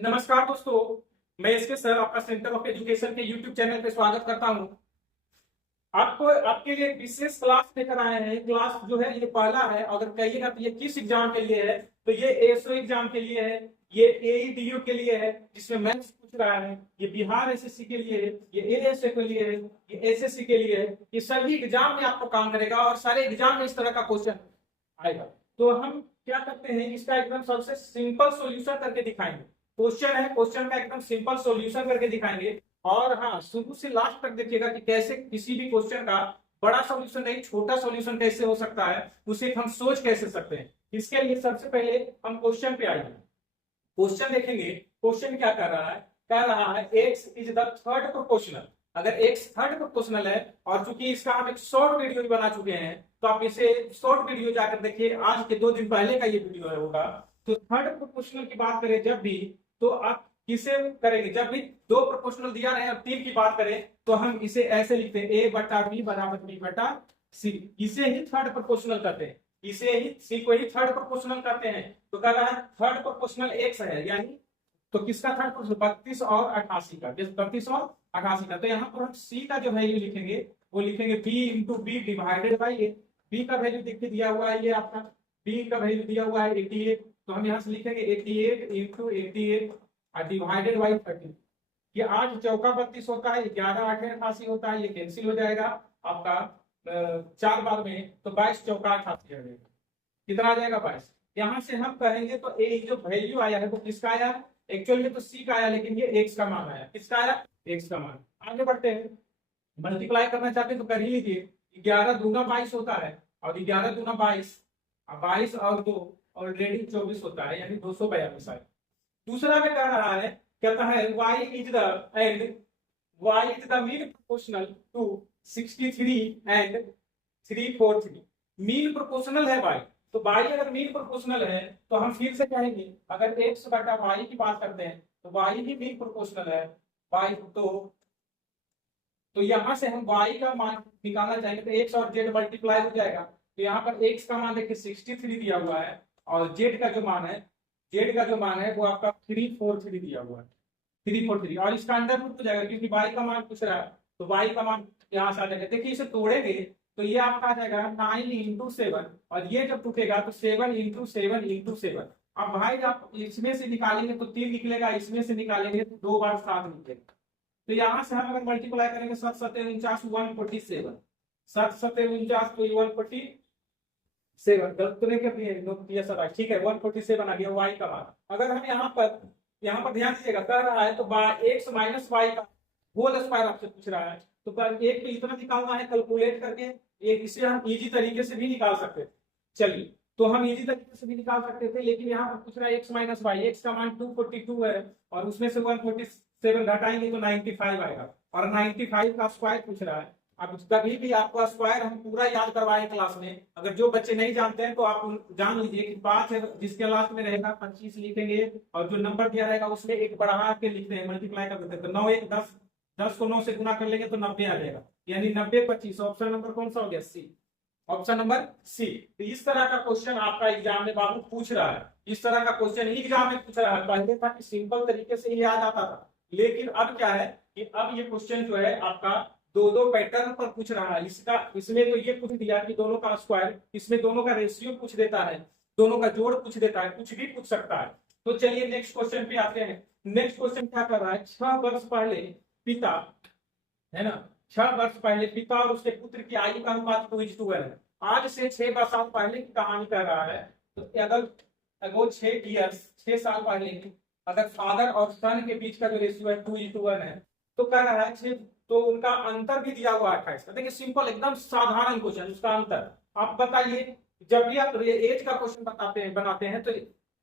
नमस्कार दोस्तों, मैं इसके सर आपका सेंटर ऑफ एजुकेशन के यूट्यूब चैनल पे स्वागत करता हूं। आपको आपके लिए एक विशेष क्लास लेकर आए हैं। क्लास जो है ये पहला है। अगर कहिएगा तो ये किस एग्जाम के लिए है, तो ये एसओ एग्जाम के लिए है, ये एईडीयू के लिए है जिसमें मैथ्स पूछ रहा है, ये बिहार एसएससी के लिए है, ये एएसए के लिए है, ये एसएससी के लिए है। ये सभी एग्जाम में आपको काम करेगा और सारे एग्जाम में इस तरह का क्वेश्चन आएगा। तो हम क्या करते हैं, इसका एकदम सबसे सिंपल सोल्यूशन करके दिखाएंगे। क्वेश्चन है, क्वेश्चन का एकदम सिंपल सॉल्यूशन करके दिखाएंगे। और हाँ, शुरू से लास्ट तक देखिएगा कि कैसे किसी भी क्वेश्चन का बड़ा सॉल्यूशन नहीं, छोटा सॉल्यूशन कैसे हो सकता है, उसे हम सोच कैसे सकते हैं। इसके लिए सबसे पहले हम क्वेश्चन पे आएंगे। क्वेश्चन देखेंगे, क्वेश्चन क्या कर रहा है, कह रहा है x is the third proportional. अगर x थर्ड प्रोपोर्शनल है, और चूंकि इसका हम एक शॉर्ट वीडियो भी बना चुके हैं, तो आप इसे शॉर्ट वीडियो जाकर देखिए, आज के 2 दिन पहले का ये वीडियो है होगा। तो थर्ड प्रोपोर्शनल की बात करें जब भी, तो आप किसे करेंगे, जब भी 2 प्रोपोर्शनल दिया रहे और 3 की बात करें तो हम इसे ऐसे लिखते हैं a बटा b बराबर b बटा c। इसे ही थर्ड प्रोपोर्शनल करते हैं, इसे ही c को ही थर्ड प्रोपोर्शनल करते हैं। तो कह रहा है थर्ड प्रोपोर्शनल x है, यानी तो किसका थर्ड प्रोपोर्शनल 32 और 88 का, जैसे 32 और 88 का। तो यहाँ पर हम c का जो वैल्यू लिखेंगे वो लिखेंगे b into B divided by A. b का वैल्यू देखिए दिया हुआ है, ये आपका b का वैल्यू दिया हुआ है 88। तो हम यहाँ से लिखेंगे 88 इंटू 88 डिवाइडेड बाई 30। ये 8 चौका 32 होता है, 11 8 88 होता है, ये कैंसिल हो जाएगा आपका 4 बार में, तो 22 चौका 88 आ जाएगा। कितना आ जाएगा 22। यहाँ से हम कहेंगे तो ए जो वैल्यू आया है वो किसका आया, एक्चुअल में तो सी का आया, लेकिन ये एक्स का मान आया। किसका आया, एक्स का मान। आगे बढ़ते हैं, मल्टीप्लाई करना चाहते हैं तो कर ही लीजिए। 11 दूना 22 होता है, और 11 दूना 22, 22 और 2 ऑलरेडी 24 होता है, यानी 242 आए। दूसरा में कह रहा है, कहता है y is the and y is the mean proportional to 63 and 343। Mean proportional है y, तो y अगर मीन प्रोपोर्शनल है तो हम फिर से कहेंगे, अगर x बटा y की बात करते हैं तो y ही मीन प्रोपोर्शनल है। y तो यहां से हम y का मान निकालना चाहेंगे तो x और z मल्टीप्लाई हो जाएगा। तो यहाँ पर x का मान देखिए 63 दिया हुआ है, और z का जो मान है, जेड का जो मान है वो आपका 343 दिया हुआ है, 343। और इसका अंडर रूट हो जाएगा क्योंकि y का मान पूछ रहा है, तो y का मान यहाँ से आ जाएगा। देखिए इसे तोड़ेंगे तो ये आपका आ जाएगा 9 इंटू 7, और ये जब टूटेगा तो 7 इंटू 7 इंटू 7। अब भाई आप इसमें से निकालेंगे तो 3 निकलेगा, इसमें से निकालेंगे तो 2 बार 7 निकलेगा। तो यहाँ से हम अगर मल्टीप्लाई करेंगे 7 7 49 147, 7 7 49 तो 147, गलत तो नहीं किया सर, ठीक है 147 आ गया y का मान। अगर हम यहाँ पर ध्यान दीजिएगा, कर रहा है तो x माइनस वाई का होल स्क्वायर आपसे पूछ रहा है, तो पर एक तो इतना निकालना है कैलकुलेट करके, एक इसे हम इजी तरीके से भी निकाल सकते थे। चलिए, तो हम इजी तरीके से भी निकाल सकते थे, लेकिन यहाँ पर पूछ रहा है x माइनस वाई, एक्स का मान 242 है, और उसमें से 147 घटाएंगे तो 95 आएगा, और 95 का स्क्वायर पूछ रहा है। अब कभी भी आपका स्क्वायर हम पूरा याद करवाए क्लास में, अगर जो बच्चे नहीं जानते हैं तो आप जान लीजिए कि 5 है, जिसके लास्ट में रहेगा 25 लिखेंगे, और जो नंबर दिया रहेगा उसमें एक बढ़ा के लिखते हैं, मल्टीप्लाई कर देते हैं। तो 9 1 10, 10 को 9 से गुना कर लेंगे तो 90 आ जाएगा, यानी 90 25। ऑप्शन नंबर कौन सा हो गया, सी। Option number C. तो इस तरह का क्वेश्चन आपका एग्जाम में बाबू पूछ रहा है, इस तरह का क्वेश्चन एग्जाम में पूछ रहा है। पहले था कि सिंपल तरीके से ही याद आता था, लेकिन अब क्या है कि अब ये क्वेश्चन जो है आपका 2 पैटर्न पर पूछ रहा है। इसमें तो ये पूछ दिया कि दोनों का स्क्वायर, इसमें दोनों का रेशियो पूछ देता है, दोनों का जोड़ पूछ देता है, कुछ भी पूछ सकता है। तो चलिए नेक्स्ट क्वेश्चन पे आते हैं। नेक्स्ट क्वेश्चन क्या कर रहा है, 6 वर्ष पहले पिता, है ना, 6 वर्ष पहले पिता और उसके पुत्र की आयु का अनुपात 2:1 है। आज से 6 साल पहले की कहानी कर रहा है। तो अगर वो 6 साल पहले अगर फादर और सन के बीच का जो रेशियो है 2:1 है, तो कह रहा है तो उनका अंतर भी दिया हुआ 28 का। देखिए सिंपल एकदम साधारण क्वेश्चन, उसका अंतर आप बताइए। जब भी आप एज का क्वेश्चन बनाते हैं तो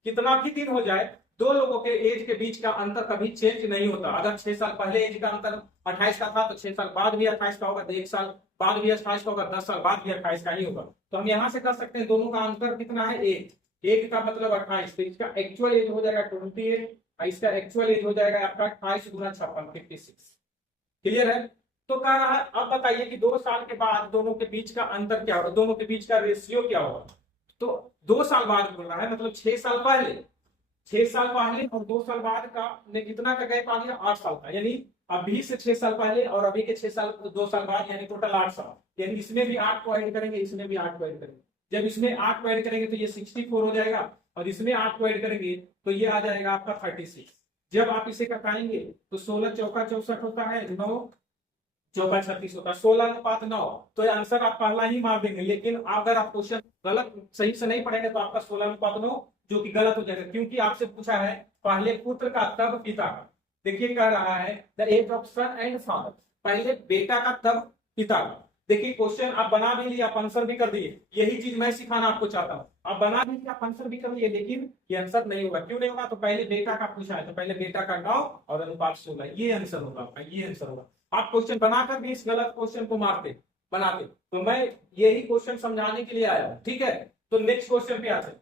कितना भी दिन हो जाए, 2 लोगों के एज के बीच का अंतर कभी चेंज नहीं होता। अगर 6 साल पहले एज का अंतर 28 का था, तो 6 साल बाद भी 28 का होगा, तो 1 साल बाद भी 28 का होगा, 10 साल बाद भी 28 का ही होगा। तो हम यहाँ से कर सकते हैं दोनों का अंतर कितना है, 1 का मतलब 28। तो इसका एक्चुअल एज हो जाएगा 28, इसका एक्चुअल एज हो जाएगा आपका 28 गुना 56 56। क्लियर है। तो कह रहा है अब बताइए कि 2 साल के बाद दोनों के बीच का अंतर क्या होगा, दोनों के बीच का रेशियो क्या होगा। तो 2 साल बाद बोल रहा है, मतलब 6 साल पहले, 6 साल पहले और 2 साल बाद का ने कितना का गैप आ गया, 8 साल का। यानी अभी से 6 साल पहले और अभी के 6 साल 2 साल बाद, यानी टोटल 8 साल। यानी इसमें भी 8 को ऐड करेंगे, इसमें भी 8 को ऐड करेंगे। जब इसमें 8 को ऐड करेंगे तो ये 64 हो जाएगा, और इसमें 8 को ऐड करेंगे तो ये आ जाएगा आपका 36। जब आप इसे कटाएंगे तो 16 चौका 64 होता है, 9 चौका 36 होता है, 16:9। तो ये आंसर आप पहला ही मार देंगे। लेकिन अगर आप क्वेश्चन गलत सही से नहीं पढ़ेंगे तो आपका 16:9 जो कि गलत हो जाएगा, क्योंकि आपसे पूछा है पहले पुत्र का तब पिता का। देखिए कह रहा है the age of son and father, पहले बेटा का तब पिता का। देखिए क्वेश्चन आप बना भी लिया, आप आंसर भी कर दिए। यही चीज मैं सिखाना आपको चाहता हूँ। आप बना भी लिया, आप आंसर भी कर लिए, लेकिन ये आंसर नहीं होगा। क्यों नहीं होगा? तो पहले बेटा का पूछा है, तो पहले बेटा का 9 और अनुपात 16, ये आंसर होगा आपका, ये आंसर होगा। आप क्वेश्चन बनाकर भी इस गलत क्वेश्चन को मारते बनाते, तो मैं यही क्वेश्चन समझाने के लिए आया हूं, ठीक है। तो नेक्स्ट क्वेश्चन पे आते हैं।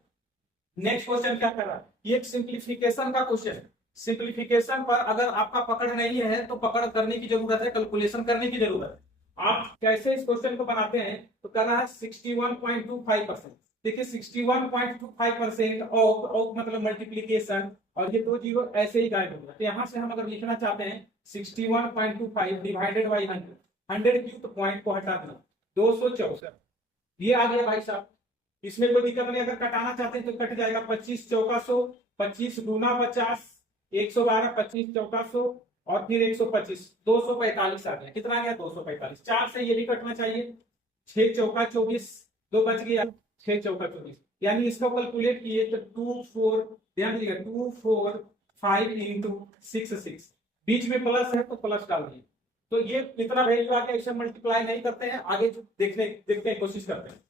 नेक्स्ट क्वेश्चन क्या कर रहा है, ये एक सिंप्लीफिकेशन का क्वेश्चन है। सिंप्लीफिकेशन पर अगर आपका पकड़ नहीं है तो पकड़ करने की जरूरत है, कैलकुलेशन करने की जरूरत है। आप कैसे इस क्वेश्चन को बनाते हैं, तो करना है 61.25%। देखिए 61.25% ऑफ मतलब मल्टीप्लीकेशन, और ये 2 जीरो ऐसे ही गायब होगा। तो यहाँ से हम अगर लिखना चाहते हैं 61.25 डिवाइडेड बाई 100, 100 क्यूब पॉइंट को हटा देना, 264 ये आ गया भाई साहब। इसमें कोई दिक्कत नहीं, अगर कटाना चाहते हैं तो कट जाएगा। 25 चौका 100, 25 दूना 50, 112, 25 चौका 100 और फिर 125, 245 आ गया। कितना आ गया? 245। 4 से ये भी कटना चाहिए, 6 चौका 24, 2 बच गया, 6 चौका 24। यानी इसको कैलकुलेट किए तो 24, ध्यान दीजिएगा 245 इंटू 66, बीच में प्लस है तो प्लस डाल दिए। तो ये इतना वैल्यू आ गया। इसे मल्टीप्लाई नहीं करते हैं, आगे देखते हैं, कोशिश करते हैं।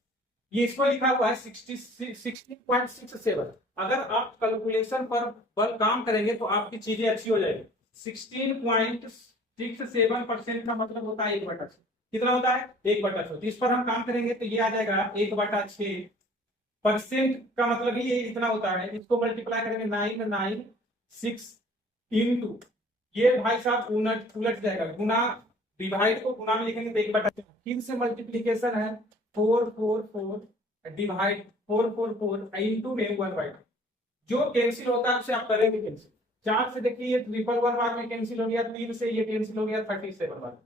ये इसको लिखा हुआ है 16.67। अगर आप कैलकुलेशन पर बल काम करेंगे तो आपकी चीजें अच्छी हो जाएगी। 16.67% का मतलब होता है 1/6। कितना होता है? 1/6। इस पर हम काम करेंगे तो ये आ जाएगा 1/6%। का मतलब ही ये इतना होता है। इसको मल्टीप्लाई करेंगे 996 इंटू, ये भाई साहब उलट जाएगा, गुना डिवाइड को गुना में लिखेंगे तो 1/4। फिर से मल्टीप्लीकेशन है 444 डिवाइड 444 इंटू में 1/2। जो कैंसिल होता है उसे आप करेंगे कैंसिल। 4 से देखिए ये 111 बार में कैंसिल हो गया, 3 से ये कैंसिल हो गया 37 बार,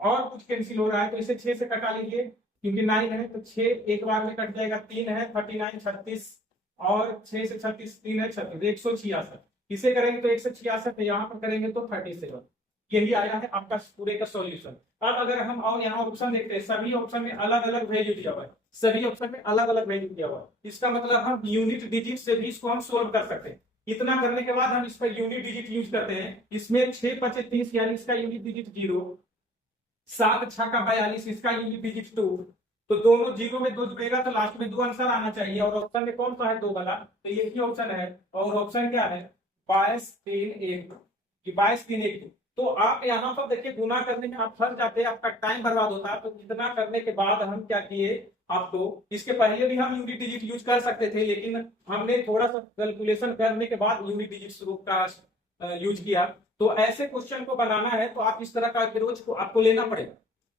और कुछ कैंसिल हो रहा है तो इसे 6 से कटा लीजिए, क्योंकि 9 है तो 6 एक बार में कट जाएगा। 3 है 39, 36 और 6 से 36, 3 है 36, 166। इसे करेंगे तो 166, यहाँ पर करेंगे तो 37। यही आया है आपका पूरे का सॉल्यूशन। अब अगर हम और यहाँ ऑप्शन देखते हैं, सभी ऑप्शन में अलग अलग वैल्यू दिया हुआ है, सभी ऑप्शन में अलग अलग वैल्यू दिया हुआ है। इसका मतलब हम यूनिट डिजिट से भी इसको हम सोल्व कर सकते हैं। इतना करने के बाद हम इस पर यूनिट डिजिट यूज करते हैं। इसमें 6 5 30, यानी इसका यूनिट डिजिट 0, 7 6 का 42, इसका यूनिट डिजिट 2। तो दोनों जीरो में 2 जुड़ेगा तो लास्ट में 2 आंसर आना चाहिए। और ऑप्शन में कौन सा है? 2 वाला, तो ये ही ऑप्शन है। और ऑप्शन क्या है? 22 3 1, 22 3 1। तो आप यहाँ पर देखिए गुना करने में आप फंस जाते हैं, आपका टाइम बर्बाद होता है। तो इतना करने के बाद हम क्या किए, आपको इसके पहले भी हम यूनिट डिजिट यूज कर सकते थे, लेकिन हमने थोड़ा सा कैलकुलेशन करने के बाद यूनिट डिजिट स्वरूप का यूज किया। तो ऐसे क्वेश्चन को बनाना है तो आप इस तरह का अप्रोच को आपको लेना पड़ेगा,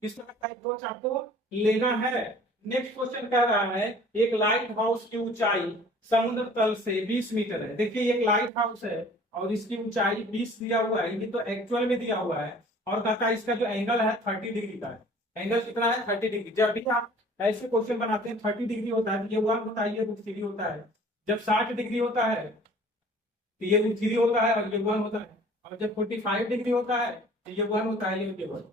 इस तरह का अप्रोच आपको लेना है। नेक्स्ट क्वेश्चन कह रहा है एक लाइट हाउस की ऊंचाई समुद्र तल से 20 मीटर है। देखिए एक लाइट हाउस है और इसकी ऊंचाई 20 दिया हुआ है, ये तो एक्चुअल में दिया हुआ है। और कहता है इसका जो एंगल है 30 डिग्री का है। एंगल कितना है? 30 डिग्री। जब भी आप ऐसे क्वेश्चन बनाते हैं 30 डिग्री होता है तो ये 1 होता है, ये √3 होता है। जब 60 डिग्री होता है तो ये √3 होता है और ये 1 होता है। और जब 45 डिग्री होता है तो ये 1 होता है, ये 1।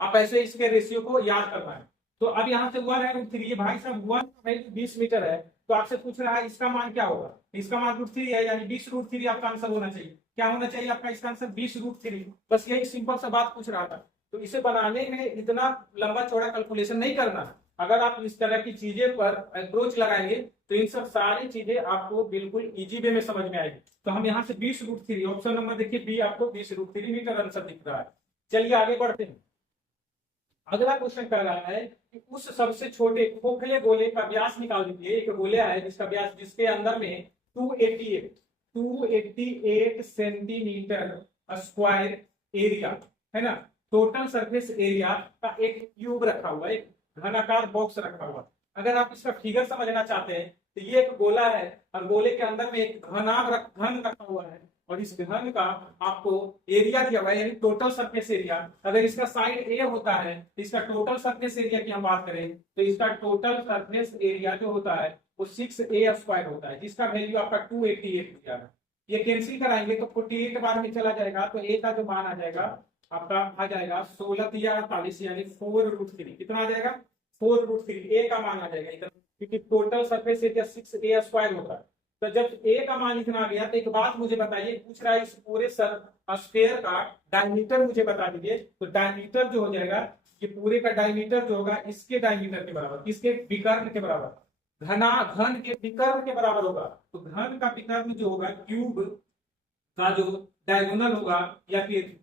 आप ऐसे इसके रेशियो को याद करना है। तो अब यहाँ से 1 है √3, ये भाई साहब 1 का वैल्यू 20 मीटर है, तो आपसे पूछ रहा है इसका मान क्या होगा। इसका मान √3 है, यानी 20 √3 आपका आंसर होना चाहिए। क्या होना चाहिए आपका इसका आंसर? 20 √3। बस यही सिंपल सा बात पूछ रहा था। तो इसे बनाने में इतना लंबा चौड़ा कैलकुलेशन नहीं करना। अगर आप इस तरह की चीजें पर अप्रोच लगाएंगे तो इन सब सारी चीजें आपको बिल्कुल इजी वे में समझ में आएगी। तो हम यहाँ से 20 √3, ऑप्शन नंबर देखिए बी, आपको 20 √3 मीटर आंसर दिख रहा है। चलिए आगे बढ़ते हैं। अगला क्वेश्चन कर रहा है कि उस सबसे छोटे खोखले गोले का व्यास निकाल दीजिए। एक गोला है जिसका व्यास, जिसके अंदर में 288 सेंटीमीटर स्क्वायर एरिया है ना, टोटल सरफेस एरिया का एक क्यूब रखा हुआ है, एक घनाकार बॉक्स रखा हुआ। अगर आप इसका फिगर समझना चाहते हैं तो ये एक गोला है और गोले के अंदर में एक घन रखा हुआ है और इस घन का आपको एरिया दिया हुआ है, यानी टोटल सरफेस एरिया। अगर इसका साइड ए होता है तो इसका टोटल सरफेस एरिया की हम बात करें तो इसका टोटल सरफेस एरिया जो होता है वो 6a² होता है, जिसका वैल्यू आपका 288 दिया है। ये कैंसिल कराएंगे तो 48 बार में चला जाएगा, तो ए का जो मान आ जाएगा आपका आ जाएगा 16×48 यानी 4√3। कितना आ जाएगा? 4√3 ए का मान आ जाएगा इधर, क्योंकि टोटल सरफेस एरिया 6a² होता है। तो जब ए का मान इतना आ गया तो एक बात मुझे बताइए, पूछ रहा है इस पूरे स्फीयर का डायमीटर मुझे बता दीजिए। तो डायमीटर जो हो जाएगा, ये पूरे का डायमीटर जो होगा इसके डायमीटर के बराबर, किसके? विकर्ण के बराबर, घन के विकर्ण के बराबर होगा। तो घन का विकर्ण जो होगा क्यूब का जो डायगोनल होगा या फिर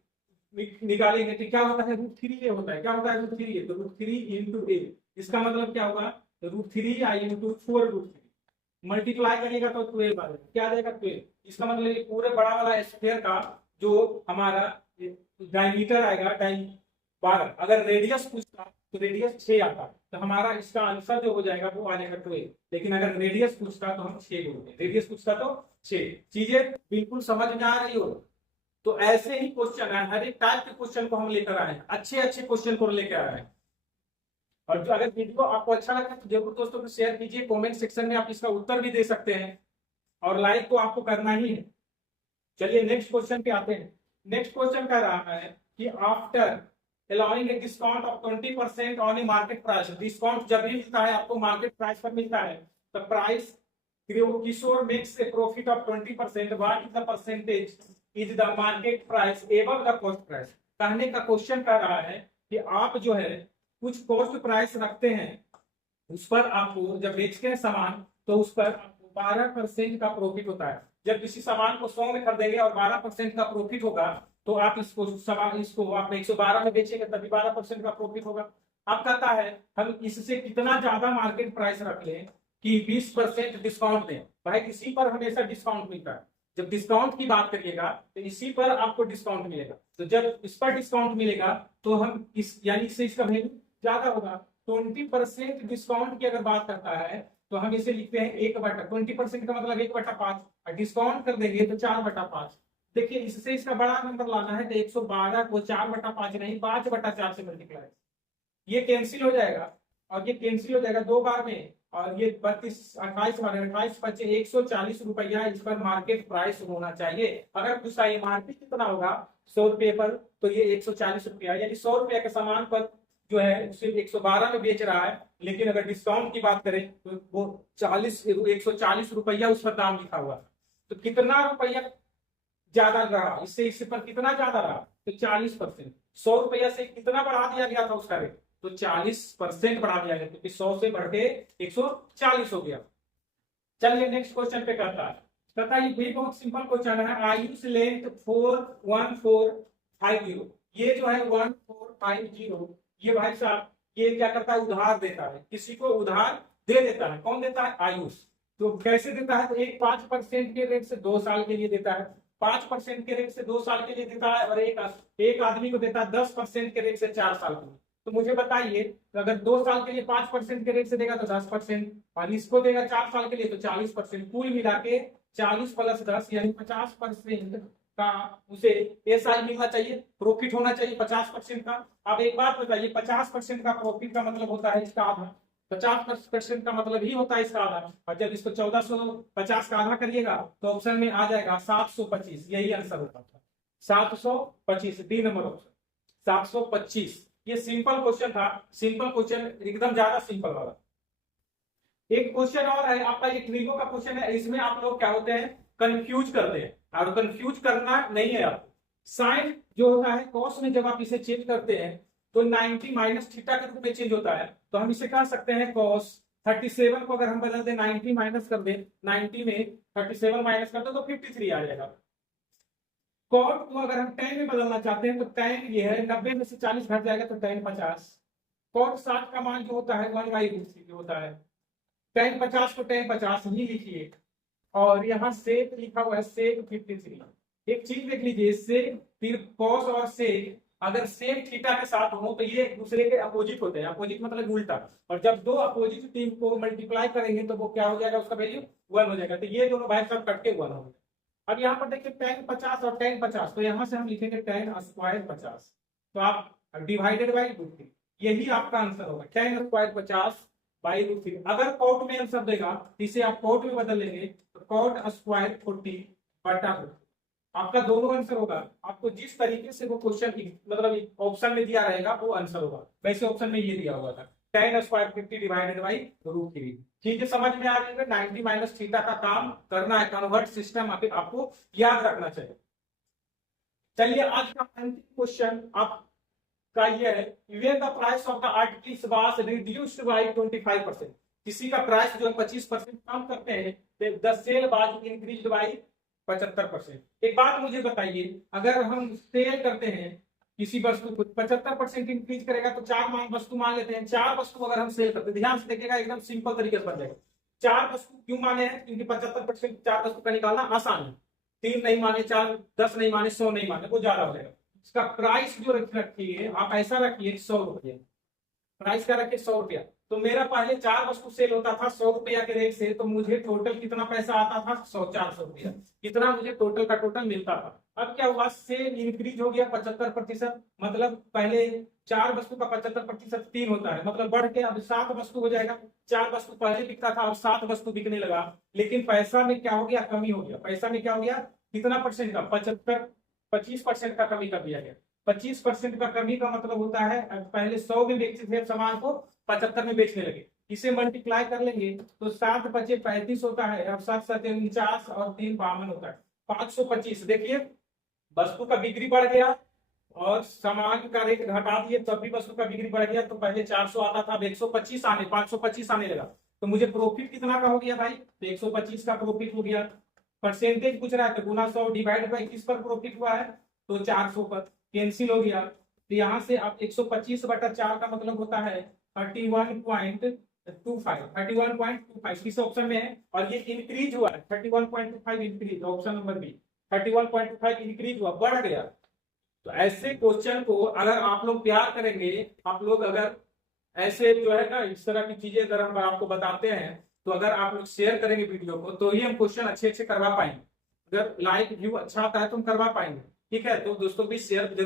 निकालेंगे तो क्या होता है? √3a होता है। क्या होता है? √3a। तो √3 × a, इसका मतलब क्या होगा? √3i × 4√3 मल्टीप्लाई करेगा तो 12 आ जाएगा। क्या आ जाएगा? 12। इसका मतलब ये पूरे बड़ा वाला स्फीयर का जो हमारा डायमीटर आएगा 12। अगर रेडियस पूछता तो रेडियस 6 आता, तो हमारा इसका आंसर जो हो जाएगा वो आ जाएगा 12। लेकिन अगर रेडियस पूछता तो हम 6 बोलते हैं, रेडियस पूछता तो 6। चीजें बिल्कुल समझ में आ रही हो? तो ऐसे ही क्वेश्चन है, हर एक टाइप के क्वेश्चन को हम लेकर आए हैं, अच्छे अच्छे क्वेश्चन को लेकर आए हैं। और जो अगर वीडियो आपको अच्छा लगा तो जरूर दोस्तों को शेयर कीजिए, कमेंट सेक्शन में आप इसका उत्तर भी दे सकते हैं और लाइक तो आपको करना ही है। चलिए नेक्स्ट क्वेश्चन पे आते हैं। नेक्स्ट क्वेश्चन कह रहा है कि after allowing a discount of 20% on a market price, discount जब भी मिलता है आपको मार्केट प्राइस पर मिलता है, तो price Kishore makes a profit of 20%, what is the percentage is the market price above the cost price. कहने का क्वेश्चन कर रहा है कि आप जो है कुछ कॉस्ट प्राइस रखते हैं, उस पर आपको जब बेचते हैं सामान तो उस पर आपको 12% का प्रॉफिट होता है। जब किसी सामान को 100 में खरीदेंगे और 12% का प्रॉफिट होगा तो आप इसको आप 112 में बेचेंगे तभी 12% का प्रॉफिट होगा। अब कहता है हम इससे कितना ज्यादा मार्केट प्राइस रख लें कि 20% डिस्काउंट दें। भाई इसी पर हमेशा डिस्काउंट मिलता है, जब डिस्काउंट की बात करिएगा तो इसी पर आपको डिस्काउंट मिलेगा। तो जब इस पर डिस्काउंट मिलेगा तो हम इस यानी इससे इसका वैल्यू ज्यादा होगा। 20% डिस्काउंट की अगर बात करता है तो हम इसे लिखते हैं 1/20% का मतलब 1/5, और डिस्काउंट कर देंगे तो 4/5। देखिए इससे इसका बड़ा नंबर लाना है तो 112 को 4/5 नहीं 5/4 से मल्टीप्लाई, ये कैंसिल हो जाएगा और ये कैंसिल हो जाएगा 2 बार में, और ये 28 बार 28 × 5 140 रुपया इस पर मार्केट प्राइस होना चाहिए। अगर पूछा एमआरपी कितना होगा 100 रुपये पर, तो ये 140 रुपया, यानी 100 रुपया के सामान पर जो है उसे 112 में बेच रहा है। लेकिन अगर डिस्काउंट की बात करें तो वो 140 रुपया उस पर दाम लिखा हुआ, तो कितना रुपया ज्यादा रहा? इससे पर कितना ज्यादा रहा? तो 40%। 100 रुपया से कितना बढ़ा दिया गया था उसका रेट? तो 40% बढ़ा दिया गया, क्योंकि 100 से बढ़ के 140 हो गया। चलिए नेक्स्ट क्वेश्चन पे करता है। ये भी बहुत सिंपल क्वेश्चन है। आयुष लेंथ 41450, ये जो है 1450, ये भाई साहब ये क्या करता है? उधार देता है, किसी को उधार दे देता है। कौन देता है? आयुष। तो कैसे देता है? तो एक 5% के रेट से 2 साल के लिए देता है, 5% के रेट से 2 साल के लिए देता है, और एक आदमी को देता है 10% के रेट से 4 साल के लिए। तो मुझे बताइए, तो अगर 2 साल के लिए 5% के रेट से देगा तो 10%, और इसको देगा 4 साल के लिए तो 40%, कुल मिला के 40 + 10 यानी 50% का उसे एसआई मिलना चाहिए, प्रॉफिट होना चाहिए 50% का। अब एक बात बताइए, 50% का प्रॉफिट का मतलब होता है इसका आधा, 50% का मतलब ही होता है इसका आधा। और जब इसको 1450 का आधा करिएगा तो ऑप्शन में आ जाएगा 725, यही आंसर होता है 725, डी नंबर ऑप्शन 725। ये सिंपल क्वेश्चन था, सिंपल क्वेश्चन एकदम ज्यादा सिंपल वाला। एक क्वेश्चन और है आपका, ये ट्रिगो का क्वेश्चन है। इसमें आप लोग क्या होते हैं? कंफ्यूज करते हैं, और कंफ्यूज करना नहीं है आपको। साइन जो होता है कॉस में, जब आप इसे चेंज करते हैं तो 90 - थीटा के रूप में चेंज होता है। तो हम इसे कह सकते हैं कॉस 37 को अगर हम बदल दें 90 माइनस कर दें, 90 में 37 माइनस कर दो तो 53 आ जाएगा। कॉट को अगर हम tan में बदलना चाहते हैं तो tan ये है 90 में से 40 घट जाएगा तो tan 50। कॉट 60 का मान जो होता है 1/√3 होता है। tan 50 को tan 50 ही लिखिए, और यहाँ सेक लिखा हुआ है सेक 53। एक चीज देख लीजिए, सेक फिर कॉस और सेक अगर सेम थीटा के साथ हो तो ये एक दूसरे के अपोजिट होते हैं, अपोजिट मतलब उल्टा। और जब दो अपोजिट टीम को मल्टीप्लाई करेंगे तो वो क्या हो जाएगा, उसका वैल्यू 1 हो जाएगा। तो ये दोनों भाई साहब कट के 1 हो जाएगा। अब यहाँ पर देखिए tan 50 और tan 50, तो यहाँ से हम लिखेंगे tan स्क्वायर 50, तो आप डिवाइडेड बाई √3, यही आपका आंसर होगा tan स्क्वायर 50 बाई √3। अगर कॉट में आंसर देगा इसे आप कॉट में बदल लेंगे, तो कॉट स्क्वायर 40 बटा 2, आपका दोनों आंसर होगा। आपको जिस तरीके से वो क्वेश्चन मतलब ऑप्शन में दिया रहेगा वो आंसर होगा, वैसे ऑप्शन में ये दिया हुआ था tan स्क्वायर 50 डिवाइडेड बाई √3। ठीक है, समझ में आ रही है। 90 माइनस थीटा का काम करना है, कन्वर्ट सिस्टम आपको याद रखना चाहिए। चलिए आज का अंतिम क्वेश्चन आपका ये है, when the price of the article was reduced by 25%, किसी का प्राइस जो है 25% कम करते हैं, the sale was increased by 75%। एक बात मुझे बताइए, अगर हम सेल करते हैं किसी वस्तु को 75% इंक्रीज करेगा तो चार वस्तु मान लेते हैं, चार वस्तु अगर हम सेल करते हैं, ध्यान से देखिएगा एकदम सिंपल तरीके से बन जाएगा। चार वस्तु क्यों माने हैं, क्योंकि 75% चार वस्तु का निकालना आसान है। 3 नहीं माने, 4, 10 नहीं माने, 100 नहीं माने, वो ज्यादा हो जाएगा। इसका प्राइस जो रखिए आप ऐसा रखिए 100 रुपये, प्राइस का रखिए 100 रुपया। तो मेरा पहले 4 वस्तु सेल होता था 100 रुपया के रेट से, तो मुझे टोटल कितना पैसा आता था, 400 रुपया, कितना मुझे टोटल का टोटल मिलता था। अब क्या हुआ, सेल इंक्रीज हो गया 75%, मतलब पहले 4 वस्तु का 75% 3 होता है, मतलब बढ़ के अब 7 वस्तु हो जाएगा। 4 वस्तु पहले बिकता था, अब 7 वस्तु बिकने लगा, लेकिन पैसा में क्या हो गया, कमी हो गया। पैसा में क्या हो गया, कितना परसेंट का, 25% का कमी कर दिया गया। 25% का कमी का मतलब होता है पहले 100 में बेचते थे सामान को 75 में बेचने लगे। इसे मल्टीप्लाई कर लेंगे तो 7 बचे 35 होता है, अब 7 7 49 और 3 52 होता है, 525। देखिए वस्तु का बिक्री बढ़ गया और सामान का रेट घटा दिए तब भी वस्तु का बिक्री बढ़ गया। तो पहले 400 आता था, अब 125 आने 525 आने लगा, तो मुझे प्रॉफिट कितना का हो गया भाई, तो 125 का प्रॉफिट हो गया। परसेंटेज पूछ रहा है तो गुना 100 डिवाइड बाई किस पर प्रॉफिट हुआ है, तो 400 पर, कैंसिल हो गया। तो यहाँ से आप 125 बटा 4 का मतलब होता है 31.25 किस ऑप्शन में है, और ये इंक्रीज हुआ है 31.25 increase, option number B 31.25 increase हुआ, बढ़ गया। तो ऐसे क्वेश्चन को अगर आप लोग प्यार करेंगे, आप लोग अगर ऐसे जो है ना इस तरह की चीजें अगर हम आपको बताते हैं, तो अगर आप लोग शेयर करेंगे वीडियो को तो ही हम क्वेश्चन अच्छे अच्छे करवा पाएंगे। अगर लाइक व्यू अच्छा आता है तो हम करवा पाएंगे। ठीक है, तो दोस्तों भी शेयर जरूर